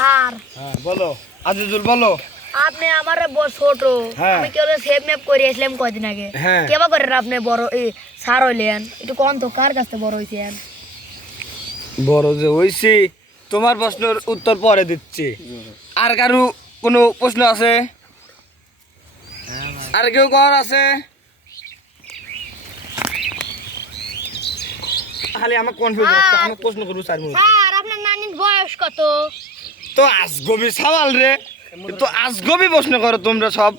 Sir হ্যাঁ বলো আজিজুল বলো। আপনি আমার ছোট আমি কেউ সেভ মেপ করে আসলাম কয়দিন আগে কেবা করে আপনি বড় স্যার হইলেন একটু কোন তো কার কাছে বড় হইছেন? বড় যে হইছি তোমার প্রশ্নের উত্তর পরে দিচ্ছি। আর কারো কোনো প্রশ্ন আছে? আর কেউ কর আছে? খালি আমার কনফিউজ হচ্ছে, আমি প্রশ্ন করব স্যার। স্যার আপনার নানির বয়স কত? তো আজগবি সওয়াল রে, তো আজগবি প্রশ্ন করো তোমরা সব।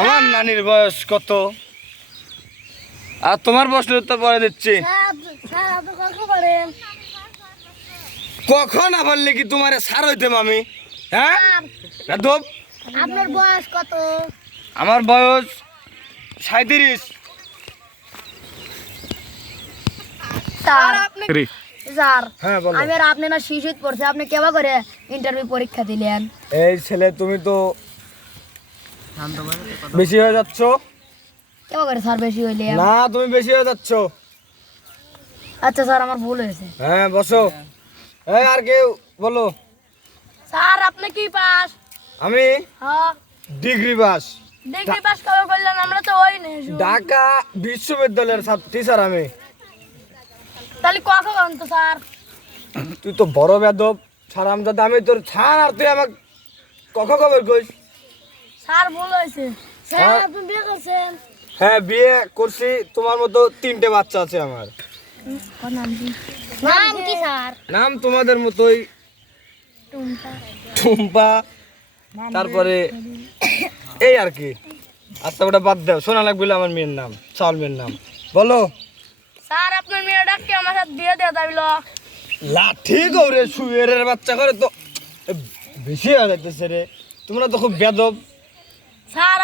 আমার নানির বয়স কত? আর তোমার প্রশ্নের উত্তর পরে দিচ্ছি। স্যার আপনি কত করেন? কখন আবার লেগে তোমার সার হইতাম আমি? হ্যাঁ রাধব, আপনার বয়স কত? আমার বয়স 37। স্যার স্যার হ্যাঁ বলো। আমি আর আপনি না শিশুত পড়ছে, আপনি কেবা করে ইন্টারভিউ পরীক্ষা দিলেন? এই ছেলে তুমি তো বেশি হয়ে যাচ্ছ। কেবা করে স্যার বেশি হইলে? না তুমি বেশি হয়ে যাচ্ছ। আচ্ছা স্যার আমার ভুল হয়েছে। হ্যাঁ বসো। এই আর কেউ বলো। স্যার আপনি কি পাস? আমি হ্যাঁ ডিগ্রি পাস। ডিগ্রি পাস কবে করলেন? আমরা তো ওই নেই। ঢাকা বিশ্ববিদ্যালয়ের টিচার আমি। তাহলে কখন করেন তো স্যার? তুই তো বড় বেদব ছাড়াম দাদা, আমি তোর ছাড় আর তুই আমাকে কখন খবর কইস? স্যার ভুল হয়েছে। স্যার আপনি বিয়ে করছেন? হ্যাঁ বিয়ে করছি, তোমার মতো 3টে বাচ্চা আছে আমার। নাম কি স্যার? নাম তোমাদের মতোই টুম্পা, তারপরে এই আর কি। আচ্ছা ওটা বাদ দাও, শোনা লাগবে আমার মেয়ের নাম, চাল মেয়ের নাম বলো। স্যার আপনার মেয়েটাকে আমার সাথে বিয়ে দেওয়া যাইল? লাঠি গৌরে শুয়ের বাচ্চা করে তো বেশি হয়ে যাইতেছে রে, তোমরা তো খুব বেদব। স্যার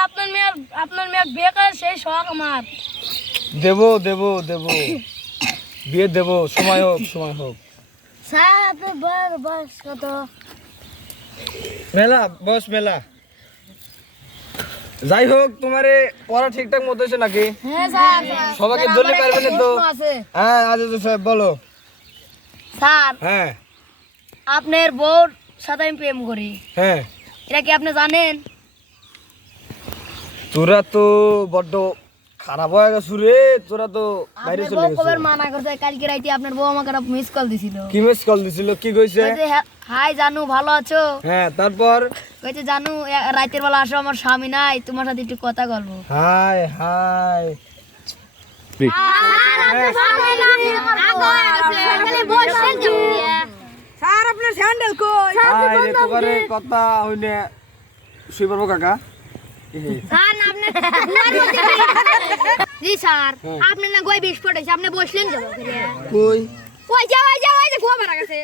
আপনার মেয়ে বিয়ে করে সেই শখ আমার। দেবো দেবো দেবো, বিয়ে দেবো, সময় হোক সময় হোক। স্যার আপনার বয়স কত? মেলা বস মেলা। যাই হোক তোমারে পড়া ঠিকঠাক মতো হয়েছে নাকি? হ্যাঁ স্যার। সবাইকে ধরলে পারবে না তো? হ্যাঁ আজিজুল সাহেব বলো। স্যার হ্যাঁ আপনার বউর সাথে আমি প্রেম করি, হ্যাঁ। এটা কি আপনি জানেন? তোরা তো বড্ড খারাপ হয়ে গেছো রে, তোরা তো বাইরে আপনার চলে বউ গেছো। কবে মানা করছে? কালকে রাইতে আপনার বউ আমাকে একটা মিস কল দিছিল। কি মিস কল দিছিল, কি কইছে? কইছে হাই জানু ভালো আছো? হ্যাঁ তারপর? কইছে জানু রাতের বেলা আসো, আমার স্বামী নাই, তোমার সাথে একটু কথা বলবো। High high. স্যার আপনার স্যান্ডেল কই? হাই রে তোমারে কথা হইনে শুই পড়বো কাকা। স্যার আপনি জি স্যার আপনি না গই বিস্ফোট হইছে, আপনি বসলেন যাবো কই? ওই যাও ওই যে কুয়া মারা গেছে।